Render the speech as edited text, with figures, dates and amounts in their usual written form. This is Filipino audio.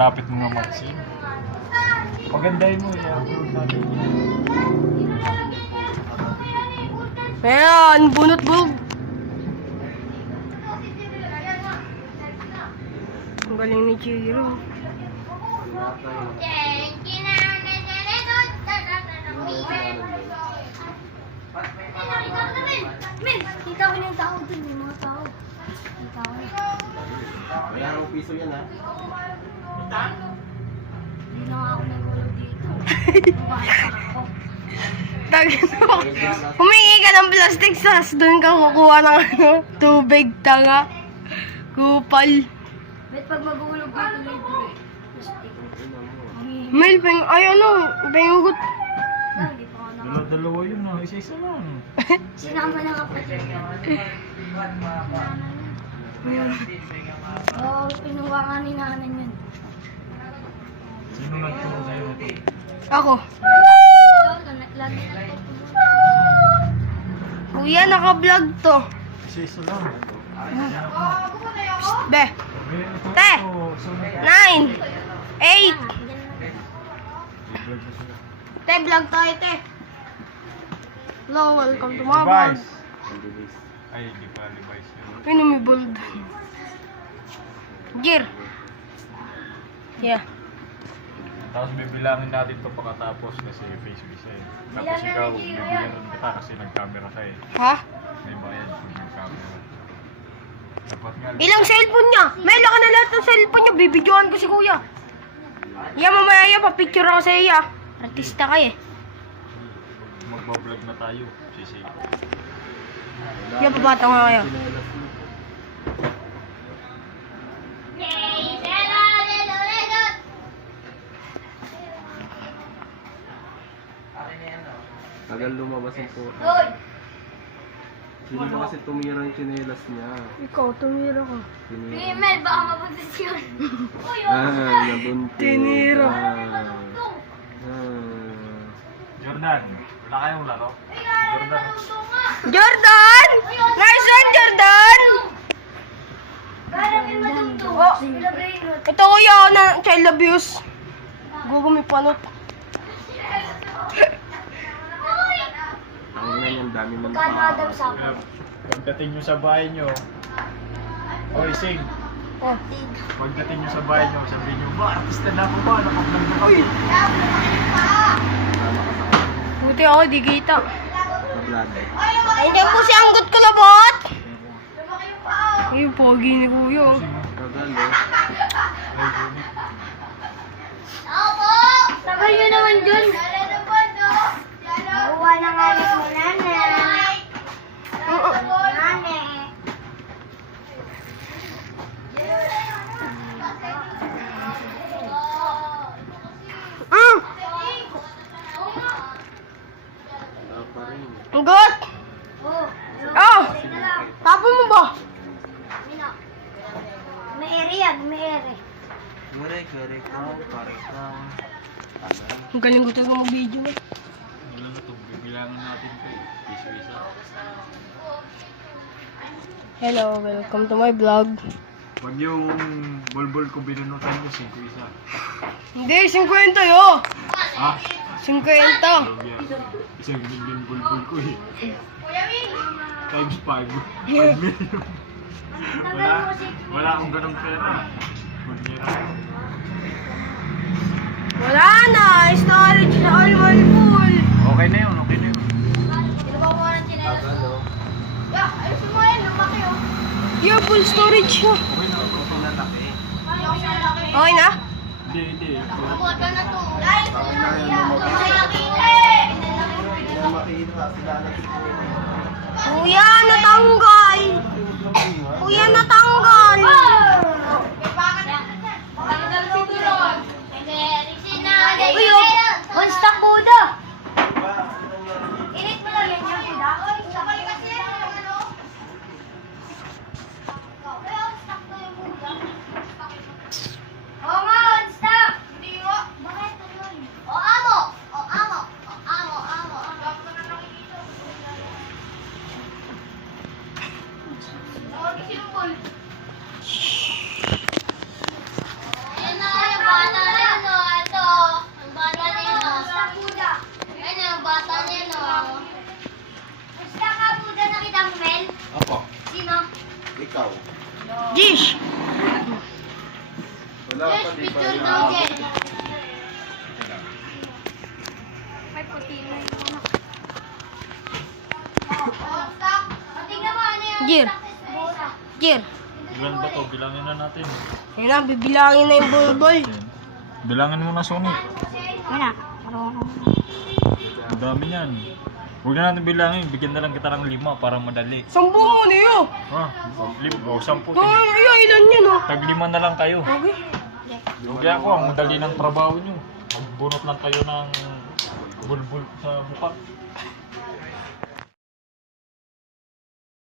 Malapit mo nga mag-sim. Pagandahin mo, i-upload natin. Ayan, bunot bulb. Ang galing ni Chiro. Min, kita ko yung tao dun, yung mga tao. Wala akong piso yan ha. Hindi na ako nagulog dito. Humingi ka ng plastic sauce, doon ka kukuha ng ano, tubig, tanga, kupal. Bet pag magulog dito libre. Mel, ay ano, pengugot. Hindi pa ako nakapagod. Dalawa yun na, isa-isa lang. Sinama ng kapatid. Oo, pinuha nga ni nanay yun. Sino nagturo sa'yo nito? Ako. Lagi na Kuya, naka-vlog to. Isa-isa lang. Psst, be. Te. 9, 8. Te, vlog tayo, te. Hello, welcome to my vlog. Levi's. Ay, hindi pa Levi's yun. Ano may bold? Gear. Yeah. Tapos bibilangin natin ito pagkatapos kasi face visa eh. Tapos ikaw, bibigyan kita kasi nag-camera ka eh. Ha? May bayad kung nag-camera. Dapat nga. Ilang cellphone niya? May laka na lahat ng cellphone niya. Bibidyoan ko si kuya. Yeah, mamaya yan. Papicture ako sa iya. Artista ka eh. Magbablog na tayo. Sisi. Yeah, babata nga kayo. Tagal lumabas ang po. Hoy! Sino ba kasi tumira yung tsinelas niya? Ikaw, tumira ka. Tinira. Mel, baka mabuntis yun. Uy, Nabuntis. Tinira. Jordan, wala kayong laro? Jordan. Jordan! Nice one, Jordan! Gano'n matuto. Oh. Ilagay yun. Ito kuya na child abuse. Gugo may panot. Ang ina niyan, dami man Kano Adam sa Kaya, pagdating nyo sa bahay nyo, oy, sing. Oh. Pagdating nyo sa bahay nyo, sabihin nyo, ba, artista na ako ba? Nakaplag na kami. Buti ako, di kita. Vlog. Nandiyan po si Anggot Kulabot. Ay, pogi ni kuya. Tagal eh. Ay, gunit. Tagal nyo naman dun. Nakuha na nga ni nanay. Nanay. Wala pa rin. Anggot! Oh. Oh! Tapon mo ba? May ere yan, may ere. Correct lang, correct lang. Ang galing ko talaga mag-video mo. Wala na ito, bibilangin natin ito eh. Isa-isa. Hello, welcome to my vlog. Huwag yung bulbul ko binunutan nyo, 5 isa. Hindi, 50 yo! Ha? 50! Huwag yan. Isang million bulbul ko eh. Times 5. 5 million. Wala akong ganong pera. Huwag niya na. Wala na! Storage na all full! Okay na yun, okay na yun. Sino ba kuha ng chinelas? Tagal oh. Yeah, ayos mo yan, lumaki oh. Yeah, full storage na. Okay na, okay na. Pinalaki. Ayaw siya laki. Okay na? Hindi. Buwan ka na to. Ay, Bakit na yan lumabas? malaki eh. Hindi na makita. Sila nagsipunin. Kuya, natanggal! Kuya, natanggal! Uy, oh, one stock Buddha. Init mo lang yan yung Buddha. Uy, sabay kasi yan yung ano. Uy, one stock to yung Buddha. Oo nga, one stock. Hindi nga. Bakit? O, amo. O, amo. O, amo, amo. Dapat na nakikita. Tawag si Paul. Ikaw. Jish! Wala Yes, pa, di pa. picture daw, Jen. May puti na yun. Oh, stop. Tingnan mo ano yung Jir. Bora. Jir. Ilan ba to? Bilangin na natin. Ayun na, bibilangin na yung bulbul. Bilangin mo na, Sonic. Wala. Marunong. Ang dami niyan. Huwag na natin bilangin. Bigyan na lang kita ng 5 para madali. Sampu mo na yun. Ha? 10. Ay, ilan yun oh. Tag 5 na lang kayo. Okay. Huwag ako, ang madali ng trabaho nyo. Magbunot lang kayo ng bulbul sa mukha.